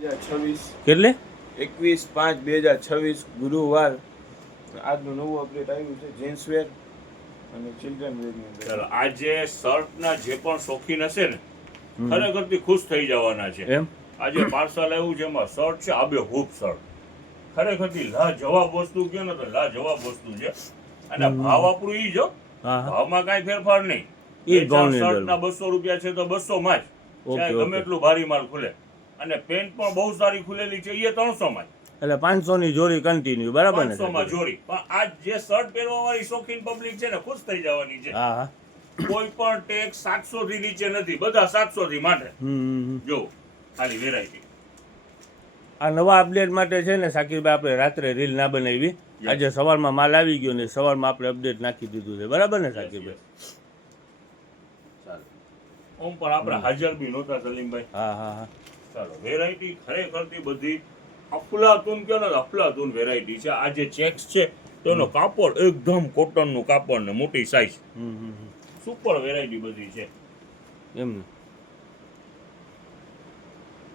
2026 કેટલે 21/5/2026 ગુરુવાર આજનું નવું અપડેટ આવ્યું છે જેન્ટ્સવેર અને ચિલ્ડ્રન વેરની અંદર. ચાલો આજે શર્ટના જે પણ શોખીન હશે ને ખરેખરથી ખુશ થઈ જવાના છે. એમ આજે પાર્સલ આવ્યું છે એમાં શર્ટ છે આબેહૂબ શર્ટ. ખરેખરથી લાજવાબ વસ્તુ કહો ને તો લાજવાબ વસ્તુ છે. અને ભાવ આપણું ઈ જો ભાવમાં કાંઈ ફેરફાર નહીં. ઈ ભાવની અંદર શર્ટના 200 રૂપિયા છે તો 200 માં જ ચાહે ગમે એટલું ભારી માલ ખુલે. અને પેન્ટ પણ બહુ સારી ખુલેલી છે એ 300 માં એટલે 500 ની જોડી કન્ટિન્યુ બરાબર ને 500 માં જોડી. પણ આ જે શર્ટ પહેરવા વાળી શોખીન પબ્લિક છે ને ખુશ થઈ જવાની છે. હા હા કોઈ પણ ટેક્સ 700 થી નીચે નથી, બધા 700 થી માટે. જો ખાલી વેરાયટી. આ નવા અપડેટ માટે છે ને સાકીરભાઈ આપણે રાત્રે રીલ ના બનાવી, આજે સવારમાં માલ આવી ગયો ને સવારમાં આપણે અપડેટ નાખી દીધું છે બરાબર ને સાકીરભાઈ? ચાલો ઓમ પણ આપણે હાજર બી નહોતા સલીમભાઈ. હા હા હા ચાલો વેરાયટી ખરેખરથી બધી અફલાતુન કયો ને અફલાતુન વેરાયટી છે. આ જે ચેક્સ છે તેનો કાપડ એકદમ કોટનનું કાપડ ને મોટી સાઈઝ સુપર વેરાયટી બધી છે. એમ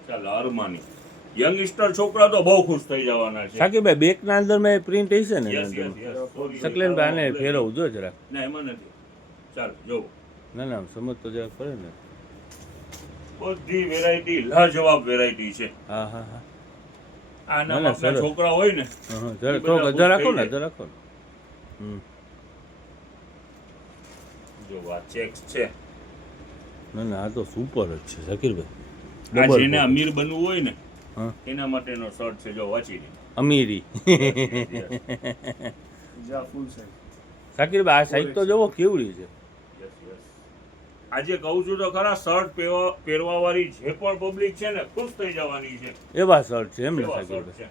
ચાલો અરમાની યંગસ્ટર છોકરા તો બહુ ખુશ થઈ જવાના છે. સાકીરભાઈ બેક ના અંદર મેં પ્રિન્ટ હશે ને યસ યસ યસ. શકલેનભાઈ આને ફેરવવું જો જરાક. ના એમાં નથી. ચાલો જો ના ના સમજ તો જરાક પડે ને. બધી વેરાયટી લાજવાબ વેરાયટી છે. હા હા હા આના આપણા છોકરા હોય ને જરા રાખો ને જરા રાખો ને. જો આ ચેક્સ છે. ના ના આ તો સુપર જ છે શકીરભાઈ. આ જેને અમીર બનવું હોય ને એના માટેનો શર્ટ છે. જો વાંચી લે અમીરી. જા ફૂલ સાઈઝ. શકીરભાઈ આ સાઈઝ તો જોવો કેવડી છે. આજે કહું છું તો ખરા શર્ટ પહેરવા વાળી જે પણ પબ્લિક છે ને ખુશ થઈ જવાની છે. એવા શર્ટ છે એમ ને એવા શર્ટ શકીરભાઈ? છે.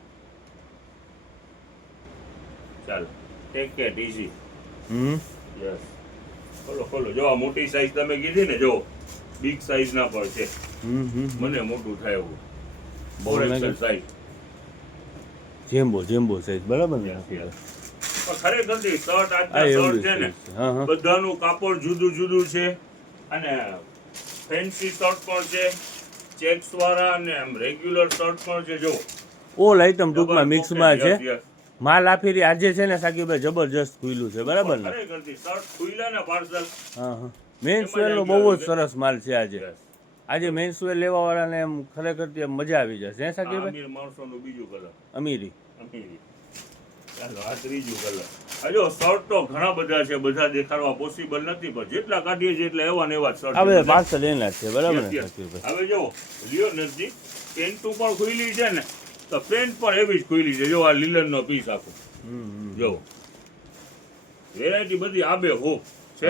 ચાલો ટેક ઇટ ઈઝી. યસ ખોલો ખોલો. જો આ મોટી સાઈઝ તમે કીધી ને, જો બિગ સાઈઝ ના પર છે. મને મોટું થાય એવું બહુ એક્સેલ સાઈઝ. જેમ્બો સાઈઝ બરાબર ને? પણ ખરેખર શર્ટ આજના શર્ટ છે ને બધાનું કાપડ જુદું જુદું છે. અને ફેન્સી શર્ટ પણ છે, ચેક્સ વાળા અને એમ રેગ્યુલર શર્ટ પણ છે. જો ઓલ આઈટમ ટૂંકમાં મિક્સમાં છે. માલ આપી આજે છે ને સાકીરભાઈ જબરજસ્ત ખુલ્લું છે બરાબર ને? ખરેખરથી શર્ટ ખુલ્લા ને પાર્સલ. હા હા મેન્સવેર નો બહુ જ સરસ માલ છે આજે. આજે મેન્સવેર લેવા વાળાને એમ ખરેખર મજા આવી જશે. હે સાકીરભાઈ? અમીર માણસોનું બીજું કલર અમીરી. ચાલો આ ત્રીજું કલર. હજો શર્ટ તો ઘણા બધા છે, બધા દેખાડવા પોસિબલ નથી, પણ જેટલા કાઢીએ છીએ એટલા એવા ને એવા શર્ટ. હવે પાર્સલ એના છે બરાબર ને સાકીરભાઈ? હવે જો લ્યો નજદીક પેન્ટું પણ ખુલ્લી છે ને, તો પેન્ટ પણ એવી જ ખુલ્લી છે. જો આ લીલન નો પીસ આખો જો વેરાયટી બધી આબે હો છે.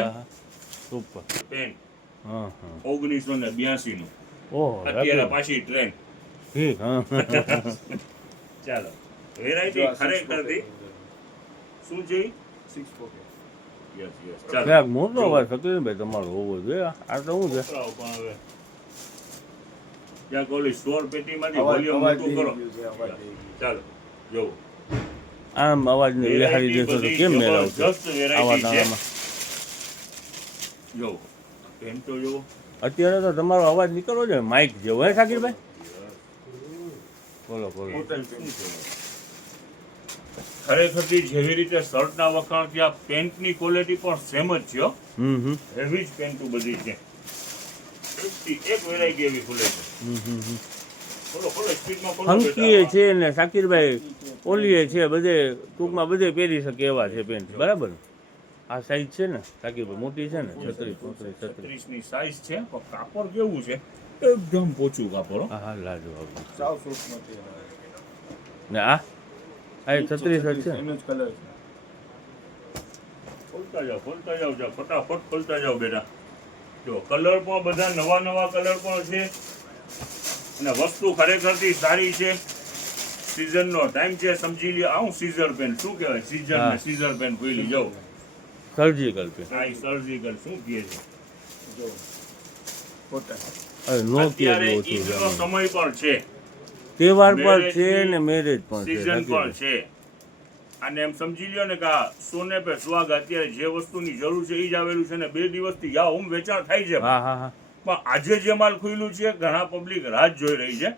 Super pant. હા 1982 નું. ઓહો અત્યારે પાછી ટ્રેન્ડ. ઠીક. ચાલો વેરાયટી ખરેખરથી શું છે? 6 પોકેટ. Yes yes. ચાલો મોટો અવાજ શકીરભાઈ તમારો હોવો જોઈએ. આ તો શું છે? પણ હવે જ્યાં ઓલી સ્ટોર પેટીમાંથી વોલ્યુમ મોટું કરો. ચાલો જો આમ અવાજને વિહારી દેશો તો કેમ મેળ આવશે? આવા દાણામાં જો પેન્ટો જો અત્યારે તો તમારો અવાજ નીકળવો જોઈએ માઇક જેવો. હે સાકીરભાઈ? બોલો બોલો. ખરેખરથી જેવી રીતે શર્ટના વખાણ ત્યાં પેન્ટની ક્વોલિટી પણ સેમ જ છે. હેવી જ પેન્ટો બધી છે. એક વેરાયટી એવી ખુલે છે. બોલો બોલો સ્પીડમાં બોલો. ફંકી છે ને સાકીરભાઈ ઓલીએ છે, બધે ટૂંકમાં બધે પહેરી શકે એવા છે પેન્ટ બરાબર. આ સાઈઝ છે ને સાકીરભાઈ મોટી છે ને 36 ની સાઈઝ છે. પણ કાપડ કેવું છે? એકદમ પોચું કાપડ. હા લાજવાબ. સાવ સોફ્ટ મટીરીયલ. ને આ 36 જ છે. એનો જ કલર છે. ખોલતા જાવ ફટાફટ ખોલતા જાવ બેટા. જો કલર પણ બધા નવા નવા કલર પણ છે. અને વસ્તુ ખરેખરથી સારી છે. સીઝનનો ટાઈમ છે, સમજી લ્યો. આવું સીઝર પેન શું કહેવાય? સીઝર પેન ખોલી જાવ. Surgical pen. આ સર્જિકલ શું કહે છે? જો કોટન. અત્યારે ઈદનો સમય પણ છે, તહેવાર પણ છે ને મેરેજ પણ છે, સીઝન પણ છે. અને એમ સમજી લ્યો ને કે આ સોને પે સુહાગ. અત્યારે જે વસ્તુની જરૂર છે એ જ આવેલું છે ને 2 દિવસથી વેચાણ થાય છે. હા હા હા પણ આજે જે માલ ખુલ્લું છે ઘણા પબ્લિક રાહ જોઈ રહી છે.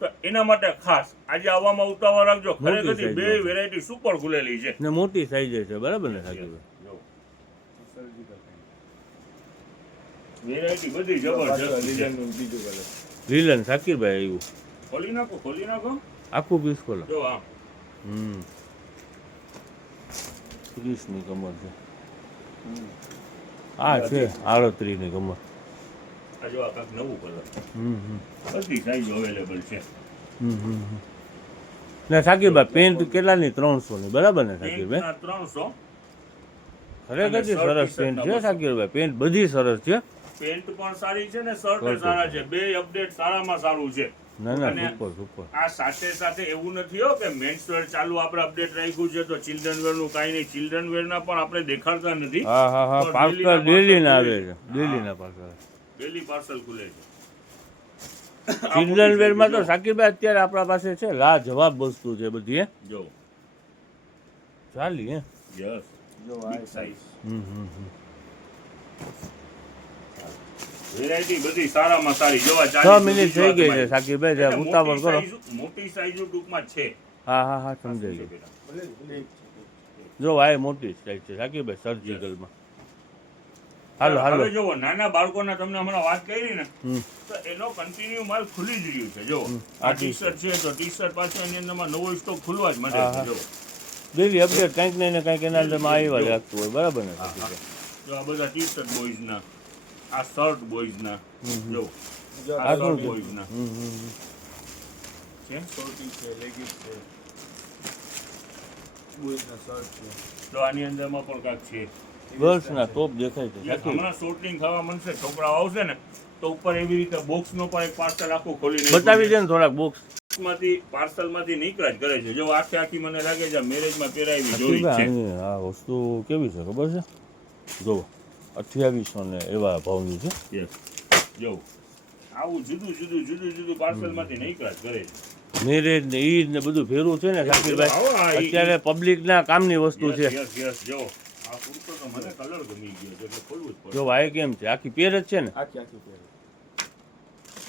તો એના માટે ખાસ આજે આવવામાં ઉતાવળ રાખજો. મોટી ખરેખર બે size વેરાયટી સુપર ખુલેલી છે. ને મોટી સાઈઝ છે બરાબર ને સાકીરભાઈ? જો સર્જિકલ પેન્ટ. વેરાયટી બધી પાછળ જબરજસ્ત છે. લીલનનું બીજું કલર. લીલન સાકીરભાઈ આવ્યું ખોલી નાખો, ખોલી નાખો. આખું પીસ ખોલો. જો આમ 30 ની કમર છે. આ છે 38 ની કમર. આ જો આ કાંઈક નવું કલર. હમ હમ બધી સાઈઝ અવેલેબલ છે. ને સાકીરભાઈ પેન્ટ કેટલાની? 300 ની બરાબર ને સાકીરભાઈ? પેન્ટના 300. ખરેખર અને સરસ શર્ટ પેન્ટ છે ટી-શર્ટના સાકીરભાઈ. પેન્ટ બધી સરસ છે. પેન્ટ પણ સારી છે ને શર્ટ શર્ટ સારા છે. બે અપડેટ સારામાં સારું છે. ના ના અને સુપર સુપર. આ સાથે સાથે એવું નથી હો કે મેન્સ વેર ચાલુ આપણે અપડેટ રાખ્યું છે તો ચિલ્ડ્રન વેર નું કાંઈ નહીં. ચિલ્ડ્રન વેર ના પણ આપણે દેખાડતા નથી. હા હા હા તો પાર્સલ daily ના ડેલી ના આવે parcel છે. હા. ડેલી ના પાર્સલ. ડેલી પાર્સલ ખુલે છે. ચિલ્ડ્રન વેરમાં તો જો, સાકીરભાઈ અત્યારે આપણા પાસે છે લાજવાબ વસ્તુ છે બધી હે જો ચાલી હે. યસ જો બિગ આ સાઈઝ હમ. વેરાયટી બધી સારામાં સારી. જોવા 6 મિનિટ થઈ ગઈ છે સાકીરભાઈ. એટલે જરા ઉતાવળ કરો. મોટી સાઈઝ ટૂંકમાં છે. હા હા હા સમજાઈ ગયું. ભલે ભલે જો આ મોટી સાઈઝ છે સાકીરભાઈ સર્જિકલમાં. હાલો હાલો. હવે જોવો નાના બાળકોના તમને હમણાં વાત કરી ને હમ તો એનો કન્ટિન્યુ માલ ખુલી જ રહ્યું છે. જો આ આ ટી શર્ટ છે તો ટી શર્ટ પાછળ એની અંદરમાં નવો સ્ટોક ખુલવા જ માંડે હા, છે. હા. જો ડેલી અપડેટ કંઈક નહીં ને કંઈક એના અંદરમાં આવ્યા જ રાખતું હોય બરાબર ને સાકીરભાઈ? જો આ બધા ટી શર્ટ બોયઝના, આ શર્ટ બોયઝના, જો જો આ આ શર્ટ શું? બોયઝના છે. શોર્ટી છે, લેગીસ છે, બોયઝના શર્ટ છે. તો આની અંદરમાં પણ કાંઈક છે. ગર્લ્સના ટોપ દેખાય છે સાકીરભાઈ. હમણાં શોર્ટિંગ ખાવા મળશે છોકરાઓ આવશે ને તો ઉપર એવી રીતે બોક્સનો પણ એક પાર્સલ આખું ખોલીને બતાવી દે ને થોડાક બોક્સ. પાર્સલમાંથી નીકળ્યા જ કરે છે. જો આખી આખી મને લાગે છે મેરેજમાં પહેરાવી જોઈ જ છે. આ વસ્તુ કેવી છે ખબર છે? જો 2800 ને એવા ભાવની છે. Yes. જો આવું જુદું જુદું પાર્સલમાંથી નીકળ્યા જ કરે છે. મેરેજ ને ઈદ ને બધું ફેરવું છે ને આવો, સાકીરભાઈ. આ ઈ- અત્યારે પબ્લિકના કામની વસ્તુ છે. Yes, જો આ કુર્તો તો મને કલર ગમી ગયો છે એટલે ખોલવું જ પડે. જો આ કેમ છે આખી પેર જ છે ને. આખી આખી પહેરે.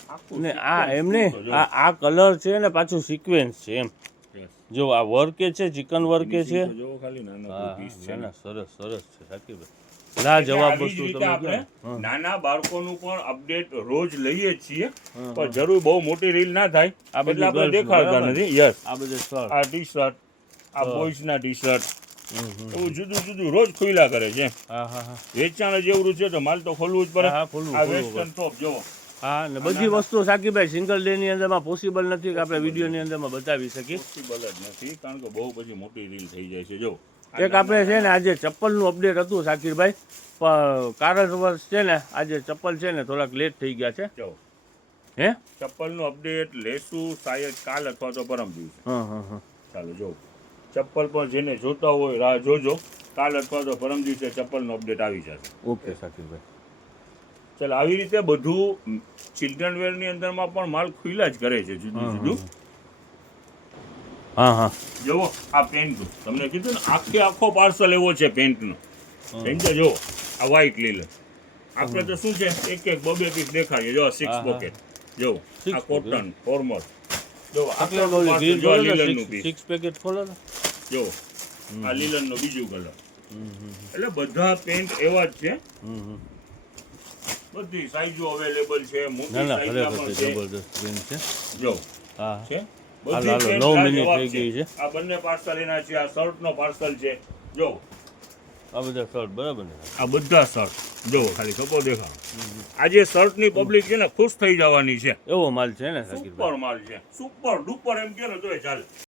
આખું ને sequence આ એમને કુર્તો જો. આ કલર છે ને પાછું સિક્વેન્સ છે એમ. Yes. જો આ વર્કે છે ચિકન વર્કે છે. તો જો ખાલી નાનો હા પીસ છે ના ના સરસ સરસ છે સાકીરભાઈ. લાજવાબ આવી જ વસ્તુ રીતે તમે આપણે કહો. હા. નાના બાળકોનું પણ અપડેટ રોજ લઈએ જ છીએ હા, પણ જરૂર બહુ મોટી રીલ ના થાય આ બધું એટલે આપણે girls નું દેખાડતા બરાબર. નથી. યસ આ બધે શર્ટ. આ ટી શર્ટ, આ હા. બોયઝના ટી શર્ટ એવું જુદું રોજ ખુલ્લા કરે છે. હા હા હા વેચાણ જેવડું છે તો માલ તો ખોલવું જ પડે. હા, હા, ખોલવું, આ ખોલવું વેસ્ટર્ન ટોપ જોવો. હા ને બધી વસ્તુ સાકીરભાઈ સિંગલ ડે ની અંદરમાં પોસિબલ નથી કે આપણે વિડીયોની અંદરમાં બતાવી શકીએ. પોસિબલ જ નથી કારણ કે બહુ પછી મોટી રીલ થઈ જાય છે. જો એક આપણે છે ને આજે ચપ્પલનું અપડેટ હતું સાકીરભાઈ પણ કારણવશ છે ને આજે ચપ્પલ છે ને થોડાક લેટ થઈ ગયા છે. જો હે ચપ્પલનું અપડેટ લેશું શાયદ કાલ અથવા તો પરમ દિવસે. હા હા હા ચાલો જો ચપ્પલ પણ જેને જોતા હોય રાહ જોજો. કાલ અથવા તો પરમ દિવસે ચપ્પલનો અપડેટ આવી જશે. ઓકે સાકીરભાઈ. ચાલો આવી રીતે બધું ચિલ્ડ્રન વેરની અંદરમાં પણ માલ ખુલ્લા જ કરે છે જુદું. હા હા જુઓ આ પેન્ટ તમને કીધું ને આખો પાર્સલ એવો છે પેન્ટનો. સમજો જો આ વ્હાઈટ લીલન આપણે તો શું છે એક બબે પીસ દેખાડીએ. જો 6 હા, હા. પોકેટ જો Six આ pocket. કોટન ફોર્મલ જો આપણે આખું parcel, જો આ લીલનનું પીસ 6 પેકેટ ખોલો ને. જો આ લીલનનો બીજું કલર. એટલે બધા પેન્ટ એવા જ છે. બધી સાઈઝો અવેલેબલ છે. ના મોટી ના સાઈઝના ખરેખર પણ છે છે. જબરદસ્ત પ્રિન્ટ છે. જો હા છે હાલો, બધી હાલો, પેન્ટ 9 મિનિટ લાજવાબ થઈ ગઈ છે. આ બંને પાર્સલ એના છે. આ શર્ટનો પાર્સલ છે. જો આ બધા શર્ટ બરાબર ને. આ બધા શર્ટ જો ખાલી કપો દેખાડો. આજે શર્ટની પબ્લિક છે ને ખુશ થઈ જવાની છે. એવો માલ છે ને સાકીરભાઈ. સુપર માલ છે. સુપર ડુપર એમ કે ને તોય ચાલે.